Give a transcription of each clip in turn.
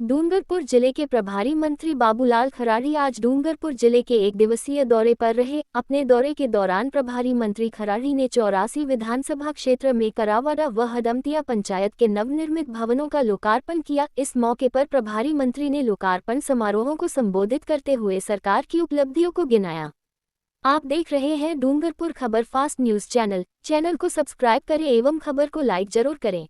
डूंगरपुर जिले के प्रभारी मंत्री बाबूलाल खराड़ी आज डूंगरपुर जिले के एक दिवसीय दौरे पर रहे। अपने दौरे के दौरान प्रभारी मंत्री खराड़ी ने 84 विधानसभा क्षेत्र में करावाड़ा व हदमतिया पंचायत के नवनिर्मित भवनों का लोकार्पण किया। इस मौके पर प्रभारी मंत्री ने लोकार्पण समारोहों को संबोधित करते हुए सरकार की उपलब्धियों को गिनाया। आप देख रहे हैं डूंगरपुर खबर फास्ट न्यूज चैनल को सब्सक्राइब करें एवं खबर को लाइक जरूर करें।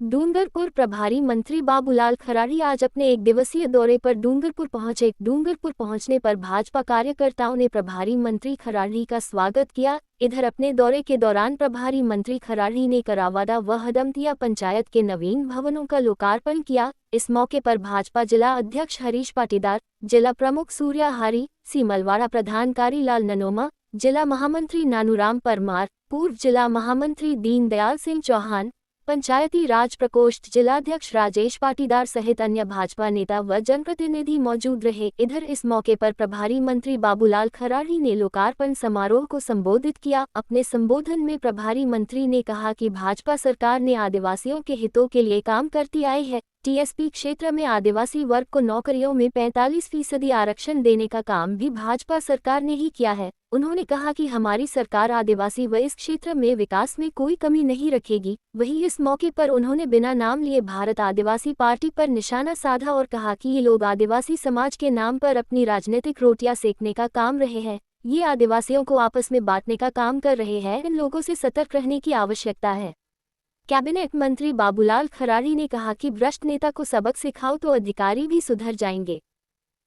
डूंगरपुर प्रभारी मंत्री बाबूलाल खराड़ी आज अपने एक दिवसीय दौरे पर डूंगरपुर पहुंचे। डूंगरपुर पहुंचने पर भाजपा कार्यकर्ताओं ने प्रभारी मंत्री खराड़ी का स्वागत किया। इधर अपने दौरे के दौरान प्रभारी मंत्री खराड़ी ने करावाड़ा व हदमतिया पंचायत के नवीन भवनों का लोकार्पण किया। इस मौके पर भाजपा जिला अध्यक्ष हरीश पाटीदार, जिला प्रमुख सूर्या हारी, सीमलवाड़ा प्रधान कारीलाल ननोमा, जिला महामंत्री नानूराम परमार, पूर्व जिला महामंत्री दीनदयाल सिंह चौहान, पंचायती राज प्रकोष्ठ जिलाध्यक्ष राजेश पाटीदार सहित अन्य भाजपा नेता व जनप्रतिनिधि मौजूद रहे। इधर इस मौके पर प्रभारी मंत्री बाबूलाल खराड़ी ने लोकार्पण समारोह को संबोधित किया। अपने संबोधन में प्रभारी मंत्री ने कहा कि भाजपा सरकार ने आदिवासियों के हितों के लिए काम करती आई है। टीएसपी क्षेत्र में आदिवासी वर्ग को नौकरियों में 45% आरक्षण देने का काम भी भाजपा सरकार ने ही किया है। उन्होंने कहा कि हमारी सरकार आदिवासी व इस क्षेत्र में विकास में कोई कमी नहीं रखेगी। वहीं इस मौके पर उन्होंने बिना नाम लिए भारत आदिवासी पार्टी पर निशाना साधा और कहा कि ये लोग आदिवासी समाज के नाम पर अपनी राजनीतिक रोटियां सेकने का काम रहे हैं। ये आदिवासियों को आपस में बांटने का काम कर रहे हैं। इन लोगों से सतर्क रहने की आवश्यकता है। कैबिनेट मंत्री बाबूलाल खराड़ी ने कहा कि भ्रष्ट नेता को सबक सिखाओ तो अधिकारी भी सुधर जाएंगे।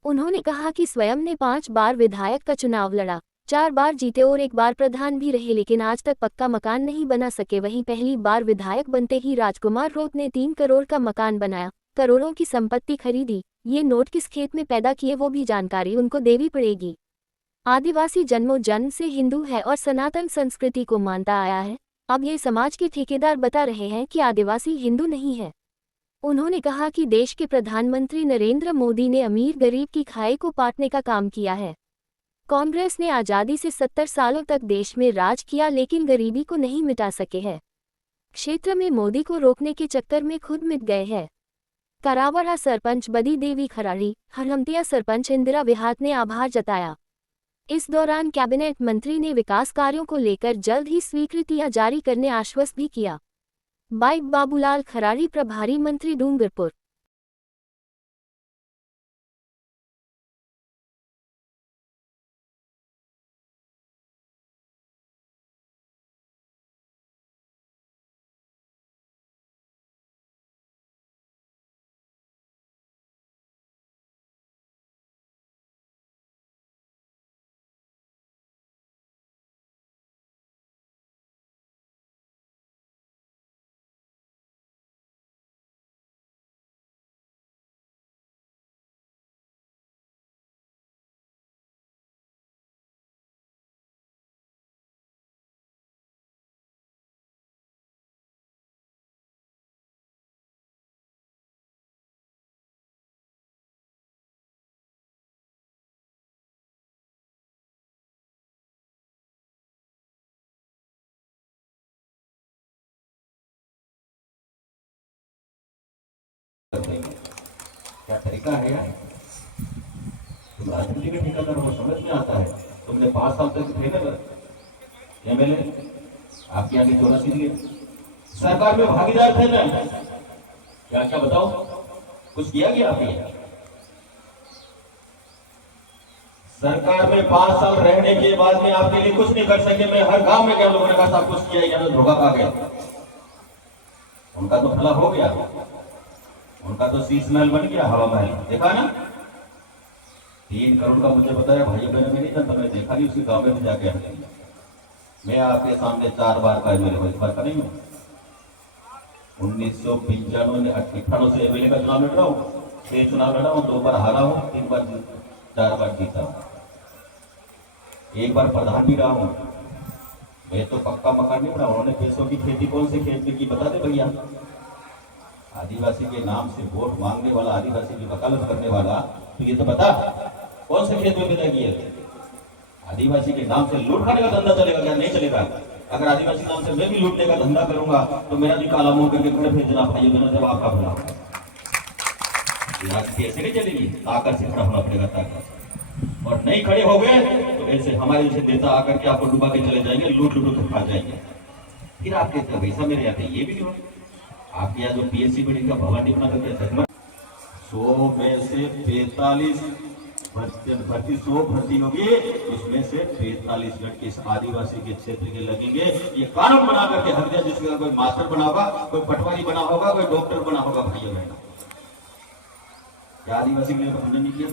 उन्होंने कहा कि स्वयं ने 5 बार विधायक का चुनाव लड़ा, 4 बार जीते और 1 बार प्रधान भी रहे, लेकिन आज तक पक्का मकान नहीं बना सके। वहीं पहली बार विधायक बनते ही राजकुमार रोत ने 3 करोड़ का मकान बनाया, करोड़ों की संपत्ति खरीदी। ये नोट किस खेत में पैदा किए वो भी जानकारी उनको देनी पड़ेगी। आदिवासी जन्मों जन्म से हिंदू है और सनातन संस्कृति को मानता आया है। अब ये समाज के ठेकेदार बता रहे हैं कि आदिवासी हिंदू नहीं है। उन्होंने कहा कि देश के प्रधानमंत्री नरेंद्र मोदी ने अमीर गरीब की खाई को पाटने का काम किया है। कांग्रेस ने आज़ादी से 70 सालों तक देश में राज किया लेकिन गरीबी को नहीं मिटा सके हैं। क्षेत्र में मोदी को रोकने के चक्कर में खुद मिट गए हैं। करावाड़ा सरपंच बदी देवी खराड़ी, हदमतिया सरपंच इंदिरा विहात ने आभार जताया। इस दौरान कैबिनेट मंत्री ने विकास कार्यों को लेकर जल्द ही स्वीकृतियां जारी करने आश्वस्त भी किया। बाइक बाबूलाल खराड़ी, प्रभारी मंत्री, डूंगरपुर। क्या तरीका है यार? तुम राजनीति में ठेकेदार हो, समझ में आता है। तुमने 5 साल तक थे ना एमएलए, आपके आगे 84 दिए, सरकार में भागीदार थे ना। क्या क्या बताओ, कुछ किया गया आपने? सरकार में 5 साल रहने के बाद में आपके लिए कुछ नहीं कर सके। मैं हर गांव में क्या लोगों ने कहा सब कुछ किया, यहाँ धोखा खा गया। उनका तो भला हो गया, उनका तो शीश महल बन गया, हवा महल। देखा ना, 3 करोड़ का मुझे बताया भाई बहन, में नहीं जानता, मैंने देखा नहीं उसी गांव में जाके। मैं आपके सामने 4 बार का एमएलए हूं, इस बार का नहीं हूं। 1995 से एमएलए का चुनाव लड़ रहा हूँ, 6 चुनाव लड़ा हूँ, 2 बार हारा हूँ, 3 बार 4 बार जीता हूँ, 1 बार प्रधान भी रहा हूँ। मैं तो पक्का मकान नहीं बना। उन्होंने पैसों की खेती कौन से खेत में की बता दे भैया। आदिवासी के नाम से वोट मांगने वाला, आदिवासी की वकालत करने वाला, तो ये तो बता कौन से खेत में विदा किए? आदिवासी के नाम से लूट खाने का धंधा चलेगा क्या? नहीं चलेगा। अगर आदिवासी नाम से मैं भी लूटने का धंधा करूंगा तो मेरा भी काला मुंह करके खड़े भेजना भाई बहनों, जब आपका भला। राजनीति ऐसे नहीं चलेगी, ताकत से खड़ा होना पड़ेगा, ताकत से। और नहीं खड़े हो गए तो ऐसे हमारे जैसे नेता आकर के आपको डुबा के चले जाएंगे, लूट लूट के खा जाएंगे। फिर आप कहते हैं वैसा मेरे यहाँ पे ये भी नहीं हो। आपके यहाँ जो पीएससी बिल्डिंग का भवन इतना तो क्या जगमग, 100 में से 45 भर्ती 100 भर्ती होगी, उसमें से 45 लड़के इस आदिवासी के क्षेत्र के लगेंगे। ये कानून बना करके हक दिया, जिसका कोई मास्टर बना होगा, कोई पटवारी बना होगा, कोई डॉक्टर बना होगा। भाइयों बहनों, क्या आदिवासी के लिए हमने नहीं किया?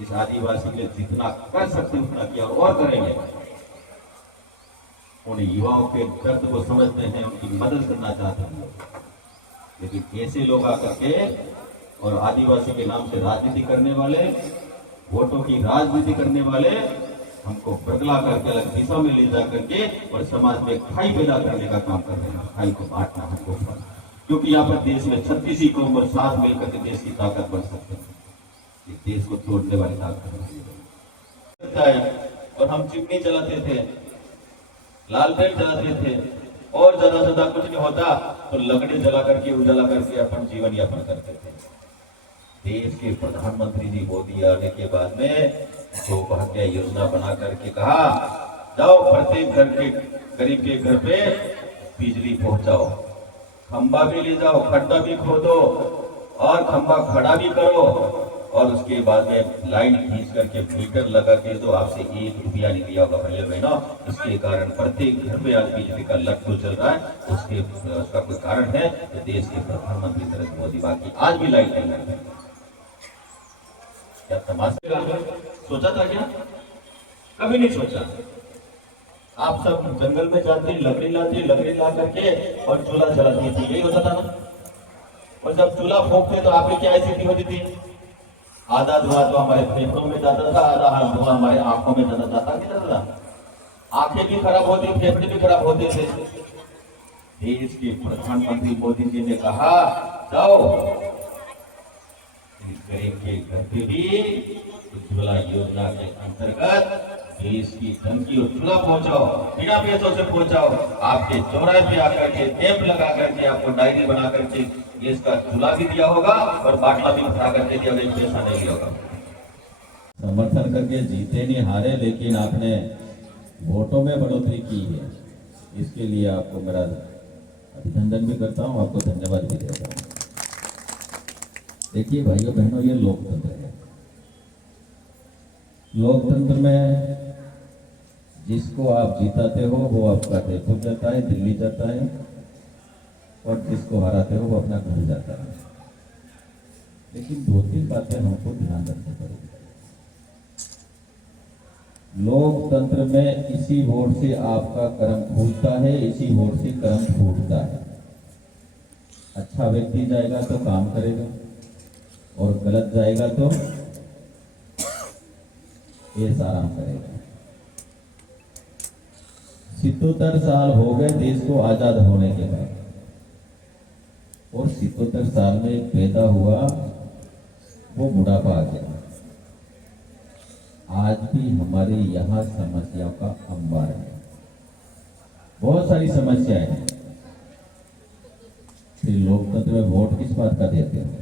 इस आदिवासी के लिए जितना कर सकते उतना किया और करेंगे। उन युवाओं के दर्द को समझते हैं, उनकी मदद करना चाहते हैं, लेकिन ऐसे लोग आकर के और आदिवासी के नाम से राजनीति करने वाले, वोटों की राजनीति करने वाले हमको बदला करके अलग दिशा में ले जा करके और समाज में खाई पैदा करने का काम कर रहे हैं। खाई को बांटना हमको, क्योंकि यहाँ पर देश में 36 ही कौम और साथ मिलकर के देश की ताकत बन सकते हैं। ये देश को तोड़ने वाली ताकत है। और हम चिमनी चलाते थे, लालटेन जलाते थे, और ज्यादा कुछ नहीं होता तो लकड़ी जला करके उजाला करके अपन जीवन यापन करते थे। देश के प्रधानमंत्री जी मोदी आने के बाद में सौभाग्य योजना बना करके कहा, जाओ प्रत्येक घर के गरीब के घर पे बिजली पहुंचाओ, खंबा भी ले जाओ, खड्डा भी खोदो और खंबा खड़ा भी करो, और उसके बाद में लाइन खींच करके मीटर लगा के दो। आपसे 1 रुपया नहीं दिया होगा भैया बहनों। इसके कारण प्रत्येक घर में आज बिजली का लट्टू चल रहा है। उसका कोई कारण है कि देश के प्रधानमंत्री नरेंद्र मोदी बाकी आज भी लाइट नहीं लग रही। क्या तमाशा सोचा था क्या? कभी नहीं सोचा। आप सब जंगल में जाते, लकड़ी लाते, लकड़ी ला करके और चूल्हा जलाती थी, यही होता था ना। और जब चूल्हा फूंकते तो आपकी क्या स्थिति होती थी? आधा धुआं तो हमारे फेफड़ों में जाता था, आधा धुआं हमारे आंखों में जाता था। आंखें भी खराब होती, फेफड़े भी खराब होते थे। देश के प्रधानमंत्री मोदी जी ने कहा, जाओ गरीब के घर पे भी उज्ज्वला योजना के अंतर्गत देश की टंकी और चूल्हा पहुंचाओ, बिना पैसों से पहुंचाओ। आपके चौराहे पे आकर के कैंप लगा करके आपको डायरी बना करके गैस का चूल्हा भी दिया होगा और बाटला भी उठा करके दिया होगा, पैसा नहीं दिया होगा। समर्थन करके जीते नहीं हारे, लेकिन आपने वोटों में बढ़ोतरी की है, इसके लिए आपको मेरा अभिनंदन भी करता हूँ, आपको धन्यवाद भी देता हूँ। देखिए भाइयों बहनों, ये लोकतंत्र है। लोकतंत्र में जिसको आप जिताते हो वो आपका जयपुर जाता है, दिल्ली जाता है, और जिसको हराते हो वो अपना घर जाता है। लेकिन 2-3 बातें हमको ध्यान रखनी पड़ेगी। लोकतंत्र में इसी वोट से आपका कर्म खुलता है, इसी वोट से कर्म फूटता है। अच्छा व्यक्ति जाएगा तो काम करेगा, और गलत जाएगा तो ऐश आराम करेगा। 77 साल हो गए देश को आजाद होने के बाद, और 77 साल में पैदा हुआ वो बुढ़ापा आ गया। आज भी हमारे यहाँ समस्याओं का अंबार है, बहुत सारी समस्याएं हैं। फिर लोकतंत्र में वोट किस बात का देते हैं?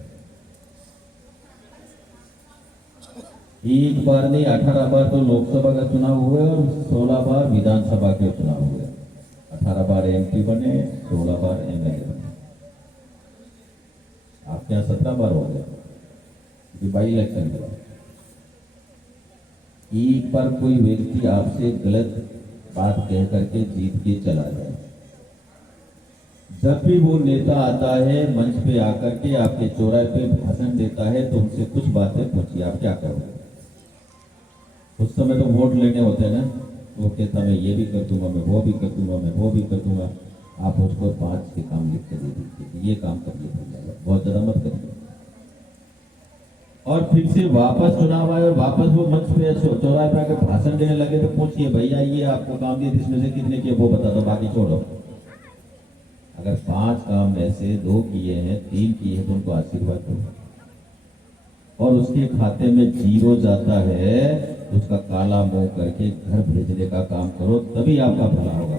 एक बार नहीं 18 बार तो लोकसभा का चुनाव हुए और 16 बार विधानसभा के चुनाव हुए। 18 बार एमपी बने, 16 बार एमएलए बने। आपके यहाँ 17 बार हो गया बाई इलेक्शन के बाद। एक बार कोई व्यक्ति आपसे गलत बात कह करके जीत के चला जाए। जब भी वो नेता आता है मंच पे आकर के आपके चौराहे पे भाषण देता है तो उनसे कुछ बातें पूछिए, आप क्या करोगे? उस समय तो वोट लेने होते हैं ना, वो कहता मैं ये भी कर दूंगा, मैं वो भी कर दूंगा, मैं वो भी कर दूंगा। आप उसको 5 के काम लिख के दे दीजिए, ये काम करिए भैया, बहुत ज्यादा मत करिए। और फिर से वापस चुनाव आए और वापस वो मंच पे चौराहे पे आकर भाषण देने लगे तो पूछिए भैया ये आपको काम दिए इसमें से कितने किए वो बता दो, बाकी छोड़ो। अगर 5 काम में से 2 किए हैं, 3 किए हैं तो उनको आशीर्वाद दो। और उसके खाते में 0 जाता है तो उसका काला मुंह करके घर भेजने का काम करो, तभी आपका भला होगा।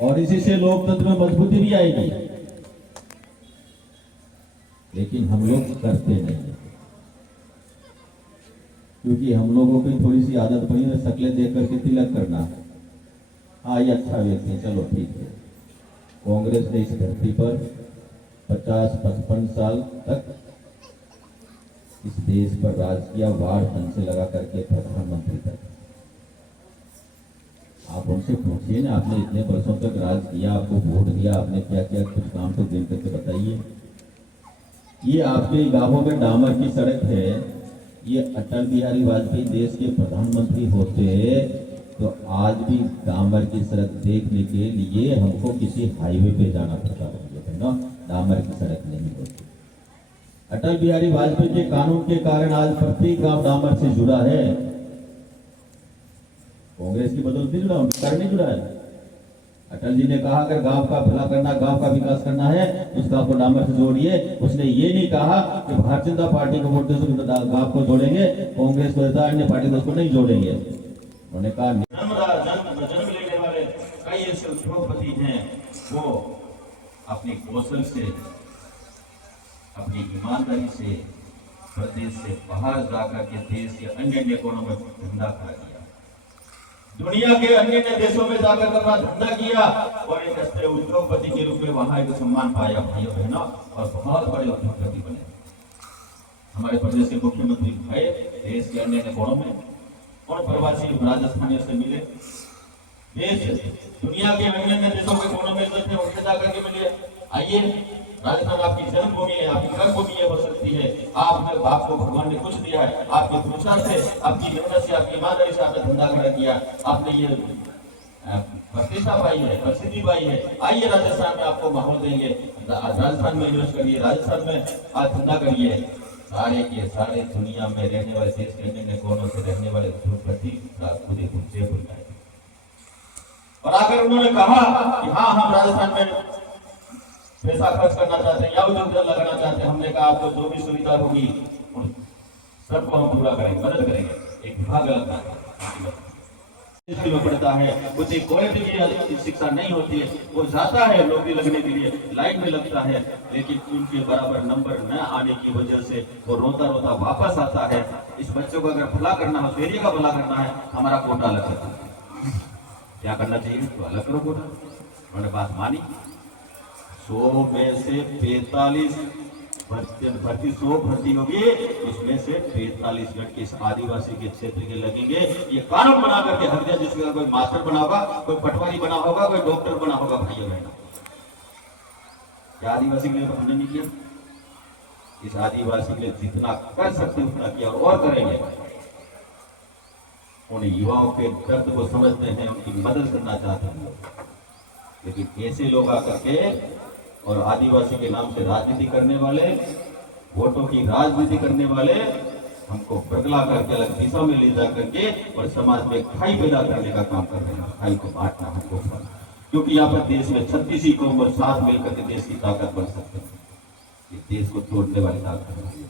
और इसी से लोकतंत्र में मजबूती भी आएगी। लेकिन हम लोग करते नहीं हैं, क्योंकि हम लोगों की थोड़ी सी आदत पड़ी है शक्लें देख करके तिलक करना। हाँ, ये अच्छा व्यक्ति है, चलो ठीक है। कांग्रेस ने इस धरती पर 50-55 साल तक इस देश पर राज किया, वार धन से लगा करके प्रधानमंत्री तक। आप उनसे पूछिए ना, आपने इतने वर्षों तक राज किया, आपको वोट दिया, आपने क्या किया, कुछ काम तो गिन करके बताइए। ये आपके गांवों में डामर की सड़क है, ये अटल बिहारी वाजपेयी देश के प्रधानमंत्री होते तो आज भी डामर की सड़क देखने के लिए हमको किसी हाईवे पे जाना पड़ता है ना, डामर की सड़क नहीं होती। अटल बिहारी वाजपेयी के कानून के कारण आज प्रत्येक गांव डामर से जुड़ा है। कांग्रेस की बदौलत जुड़ा, कारण नहीं जुड़ा है। अटल जी ने कहा अगर गांव का भला करना, गांव का विकास करना है, उस गांव को डामर से जोड़िए। उसने ये नहीं कहा कि भारतीय जनता पार्टी को वोट दे गांव को जोड़ेंगे, कांग्रेस को देता अन्य पार्टी को उसको नहीं जोड़ेंगे। उन्होंने कहा जन्म लेने वाले कई ऐसे उद्योगपति हैं, वो अपनी कौशल से, अपनी ईमानदारी से प्रदेश से बाहर जाकर के देश के अन्य कोनों में धंधा करा दिया, दुनिया के अन्य देशों में जाकर अपना धंधा किया और एक अच्छे उद्योगपति के रूप में वहां एक सम्मान पाया भाइयों बहनों, और बहुत बड़े उद्योगपति बने। हमारे प्रदेश के मुख्यमंत्री भय देश के अन्य कोनों में, और प्रवासी राजस्थानियों से मिले, देश दुनिया के अन्य देशों के कोनों में जो थे उनसे जाकर के मिले। आइए, राजस्थान आपकी जन्मभूमि है, आपकी कर्मभूमि है, हो सकती है। आपको भगवान ने कुछ दिया है, आपके पुरुषार्थ से, आपकी मेहनत से, आपकी ईमानदारी से आपने धंधा खड़ा किया, आपने ये प्रतिष्ठा पाई है, प्रसिद्धि पाई है। आइए राजस्थान में आपको माहौल देंगे, राजस्थान में इन्वेस्ट करिए, राजस्थान में आज धंधा करिए। सारे के सारे दुनिया में रहने वाले, देश के अन्य कोनों से रहने वाले उद्योगपति उदयपुर से बोल रहे, और आकर उन्होंने कहा कि हाँ, हम राजस्थान में पैसा खर्च करना चाहते हैं या उद्योग लगाना चाहते हैं। हमने कहा आपको जो भी सुविधा होगी सबको हम पूरा करेंगे, मदद करेंगे। एक विभाग अलग में पड़ता है, उसे क्वालिटी की शिक्षा नहीं होती है, वो जाता है नौकरी लगने के लिए, लाइन में लगता है, लेकिन उनके बराबर नंबर न आने की वजह से वो रोता रोता वापस आता है। इस बच्चों को अगर भला करना हो, फेरिया का भला करना है, हमारा कोटा अलग करना है। क्या करना चाहिए? तो अलग करो कोटा। उन्होंने बात मानी। 100 में से 45 भर्ती 100 भर्ती होगी, उसमें से 45 लड़के इस आदिवासी के क्षेत्र के लगेंगे। ये कानून बना करके हक दिया, जिसका कोई मास्टर बना होगा, कोई पटवारी बना होगा, कोई डॉक्टर बना होगा। भाइयों बहनों, क्या आदिवासी के लिए हमने नहीं किया? इस आदिवासी के लिए जितना कर सकते उतना किया और करेंगे। उन युवाओं के दर्द को समझते हैं, उनकी मदद करना चाहते हैं, लेकिन ऐसे लोग आकर के और आदिवासी के नाम से राजनीति करने वाले, वोटों की राजनीति करने वाले, हमको बदला करके अलग दिशा में ले जा करके और समाज में खाई पैदा करने का काम कर रहे हैं। खाई को बांटना हमको, क्योंकि यहाँ पर देश में 36 कौम और साथ मिलकर के देश की ताकत बन सकते हैं। ये देश को तोड़ने वाली ताकत है।